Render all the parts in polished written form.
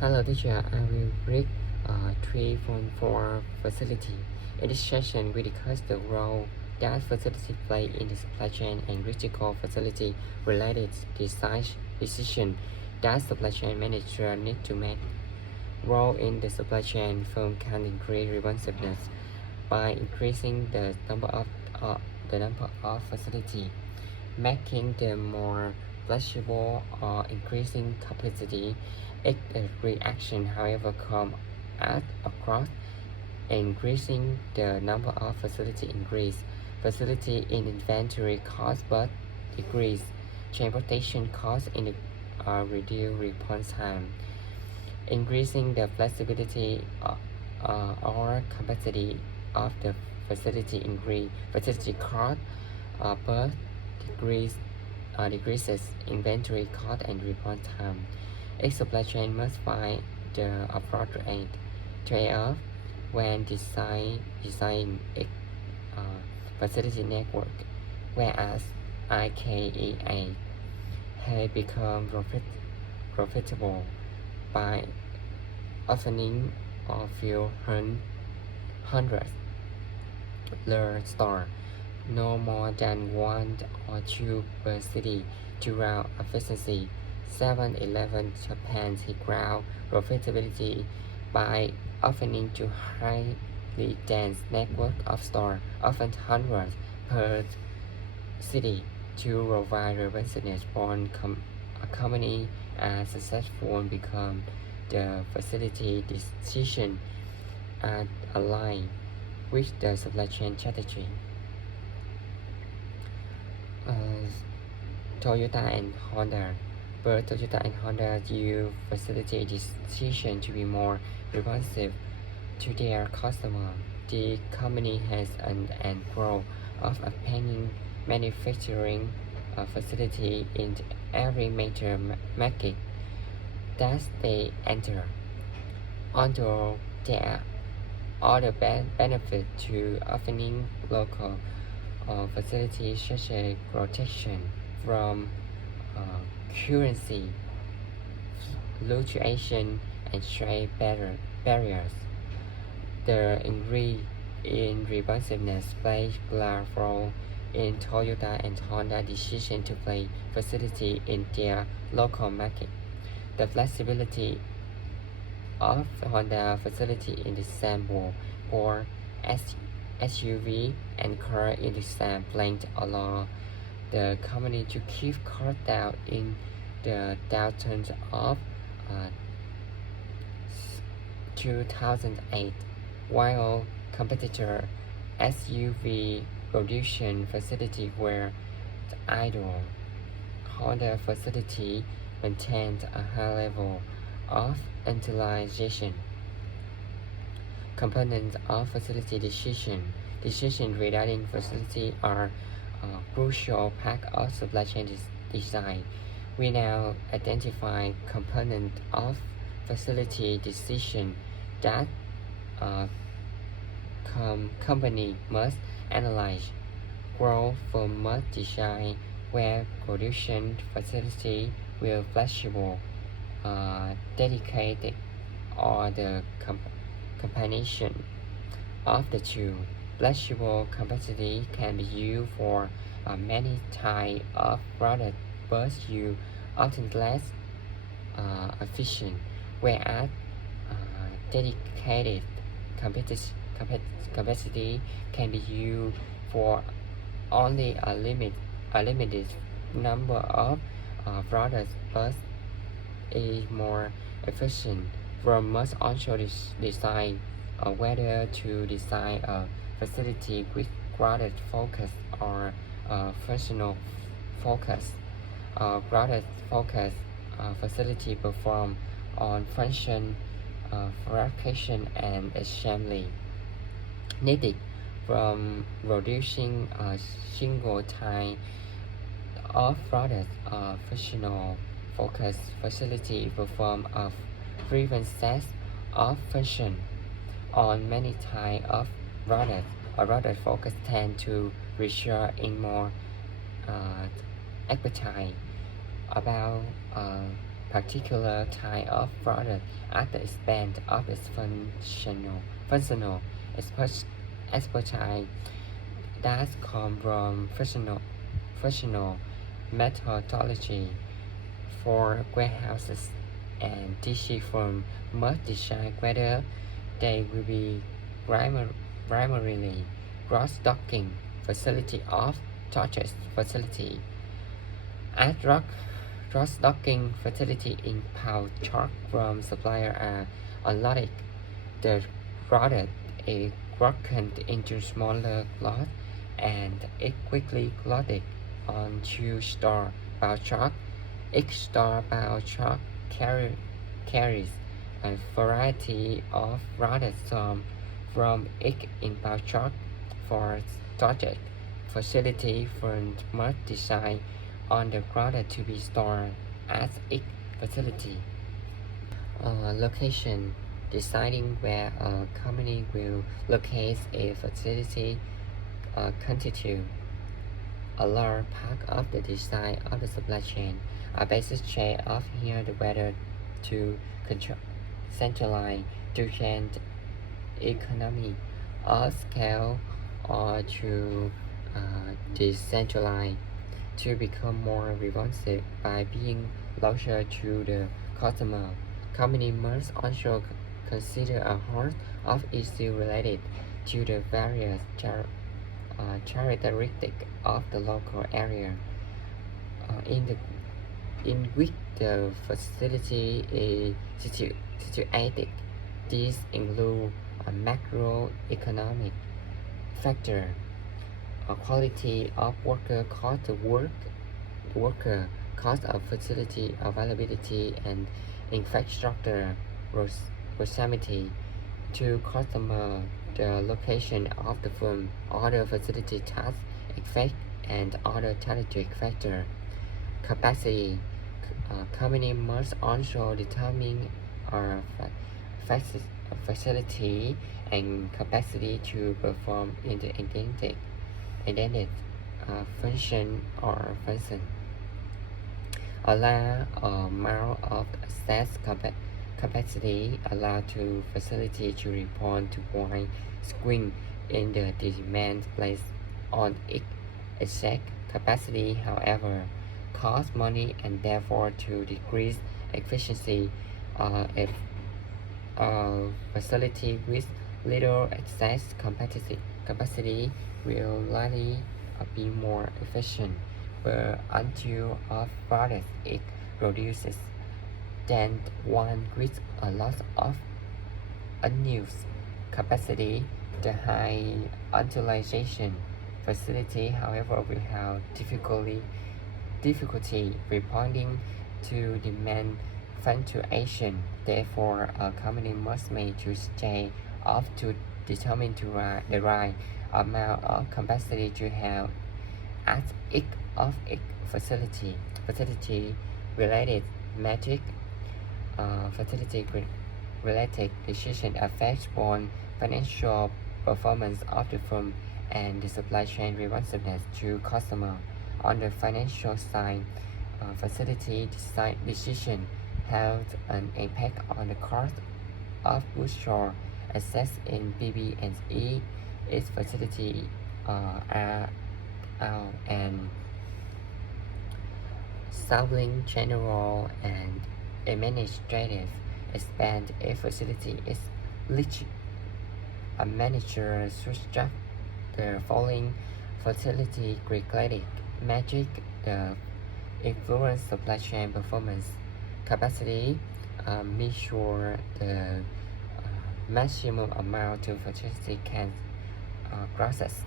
Hello teacher, I will break 3.4 facility. In this session, we discuss the role that facility play in the supply chain and critical facility related design decision that supply chain manager need to make. Role in the supply chain firm can increase responsiveness by increasing the number of facility, making them more flexible or increasing capacity. Its reaction, however, come at a cost. Increasing the number of facility increase facility in inventory cost but decrease transportation cost in the reduce response time. Increasing the flexibility or capacity of the facility increase facility cost but decreases inventory cost and response time. A supply chain must find the appropriate trade-off when design a facility network, whereas IKEA has become profitable by opening a few hundred large stores, no more than one or two per city, to round efficiency. 7-Eleven Japan's ground profitability by opening to highly dense network of stores, often hundreds per city, to provide responsiveness for a company as successful become the facility decision and align with the supply chain strategy. Toyota and Honda. Both Toyota and Honda use facility decision to be more responsive to their customer. The company has an end goal of obtaining manufacturing facility in every major market that they enter. Although there are other benefits to opening local facilities such as protection from currency fluctuation and trade barriers. The increase in responsiveness plays a role in Toyota and Honda decision to place facility in their local market. The flexibility of Honda facility in the sample or SUV and car in the same plant allow the company to keep costs down in the downturn of 2008, while competitor SUV production facility were idle. Honda facility maintained a high level of utilization. Components of facility decision regarding facility are a crucial part of supply chain design. We now identify components of facility decision that company must analyze. Growth from must design where production facility will flexible, dedicated, or the combination of the two. Flexible capacity can be used for many types of products, but you often less efficient, whereas dedicated capacity can be used for only a limited number of products, but is more efficient. From must also decide whether to design a facility with product focus or functional focus. Product focus facility perform on function, fabrication, and assembly needed from reducing a single time of product. Functional focus facility perform a frequent set of function on many types of products. A product focus tend to result in more appetite about particular type of product at the expense of its functional expertise that come from functional methodology for warehouses and DC firm must decide whether they will be primarily cross-docking facility or storage facility. At cross-docking facility in chalk from supplier are unloaded. The product is broken into smaller lots and is quickly loaded onto store chalk. Each store chalk carries a variety of products from each inbound chalk for storage facility firms must decide on the product to be stored at each facility. Location. Deciding where a company will locate a facility constitutes a large part of the design of the supply chain. A basic check of here whether to control centralize to change economy of scale or to decentralize to become more responsive by being closer to the customer. Company must also consider a host of issues related to the various characteristics of the local area in which the facility is situated. These include a macroeconomic factor, quality of worker, cost of worker, cost of facility availability, and infrastructure proximity to customer, the location of the firm, other facility tax effect, and other strategic factor. Capacity. Company must also determine our facility and capacity to perform intended function or function. Allow amount of access capacity allow to facility to respond to point swing in the demand placed on its exact capacity, however, cost money and therefore to decrease efficiency. If a facility with little excess capacity will likely be more efficient, but until a product it produces than one with a lot of unused capacity. The high utilization facility, however, will have difficulty responding to demand fluctuation. Therefore, a company must make to stay off to determine the right amount of capacity to have at each of its facility related metric. Facility related decision affects both financial performance of the firm and the supply chain responsiveness to customer. On the financial side, facility decision has an impact on the cost of goods sold. Assets in BB&E, its facility are out and selling general and administrative expand a facility is leach. A manager should draft the following facility criteria: metric, the influence supply chain performance, capacity, measure the maximum amount the facility can process.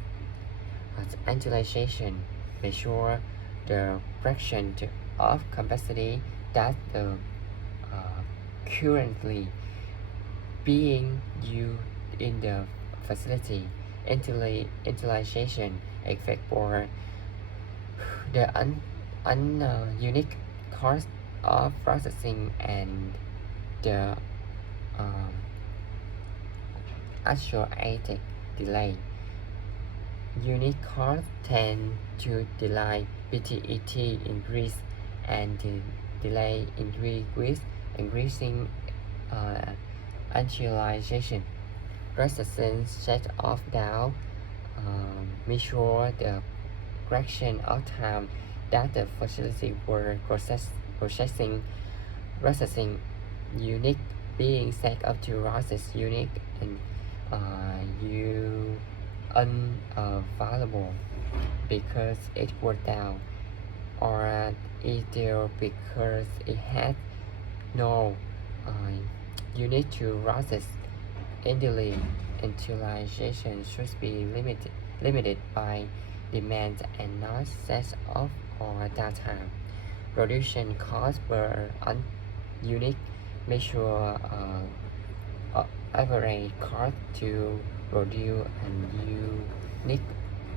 Utilization, measure the fraction of capacity that the currently being used in the facility. Utilization effect for the unique cost of processing and the associated delay. Unique costs tend to delay BTET increase and the delay increase with increasing utilization. Processing set off down measure the fraction of time that the facility were processing unique being set up to process unique and you unavailable because it was down or either because it had no unit to process. Ideally, utilization should be limited by demand and not set off or downtime. Production cost per unit measure average cost to produce an unit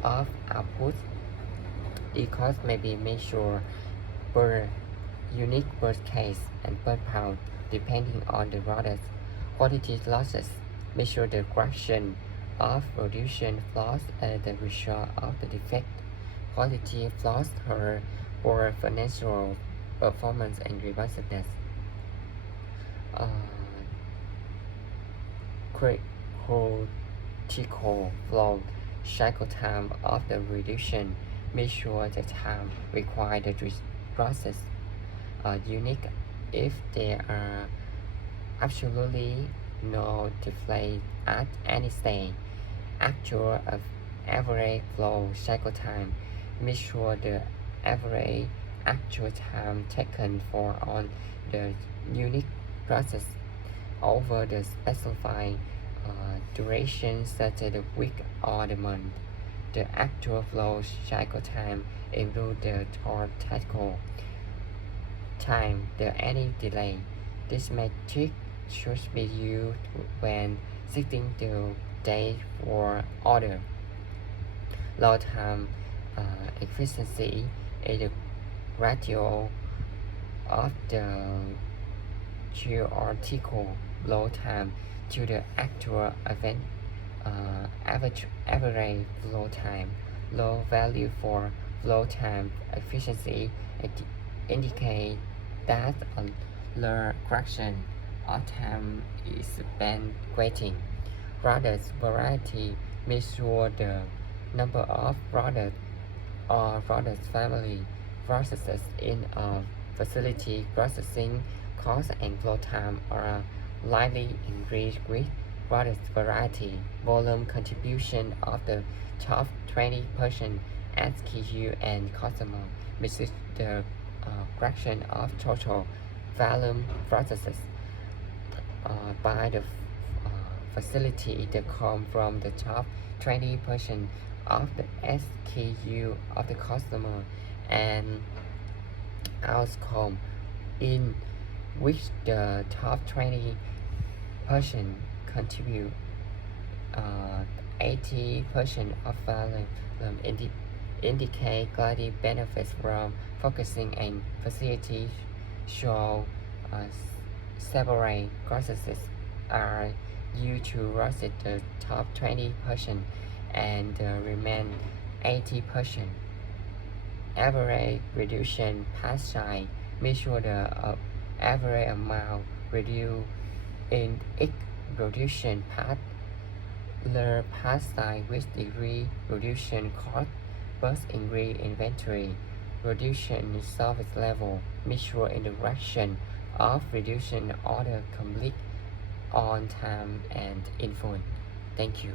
of output. The cost may be measured per unit per case and per pound depending on the product. Quality losses measure the fraction of production loss as the result of the defect. Quality loss her for financial performance and robustness. Critical flow cycle time of the reduction measure the time required to process unique if there are absolutely no delay at any stage. Actual average flow cycle time measure the average actual time taken for on the unique process over the specified duration such as the week or the month. The actual flow cycle time includes the total time, the any delay. This metric should be used when setting the date for order. Load time efficiency is the ratio of the theoretical load time to the actual event average flow time. Low value for flow time efficiency indicate that a large fraction of time is spent waiting. Product variety measure the number of product or product family processes in a facility. Processing cost and flow time are likely increased with product variety. Volume contribution of the top 20% SKU and customer misses the fraction of total volume processes by the facility that come from the top 20% of the SKU of the customer and outcome in which the top 20% contribute 80% of volume indicate quality benefits from focusing and facility show several processes are used to roast the top 20% and remain 80%. Average reduction pass size measure the average amount reduced in each production path. The pass size with degree production cost plus increase inventory. Production service level measure in the direction of reduction order complete on time and in full. Thank you.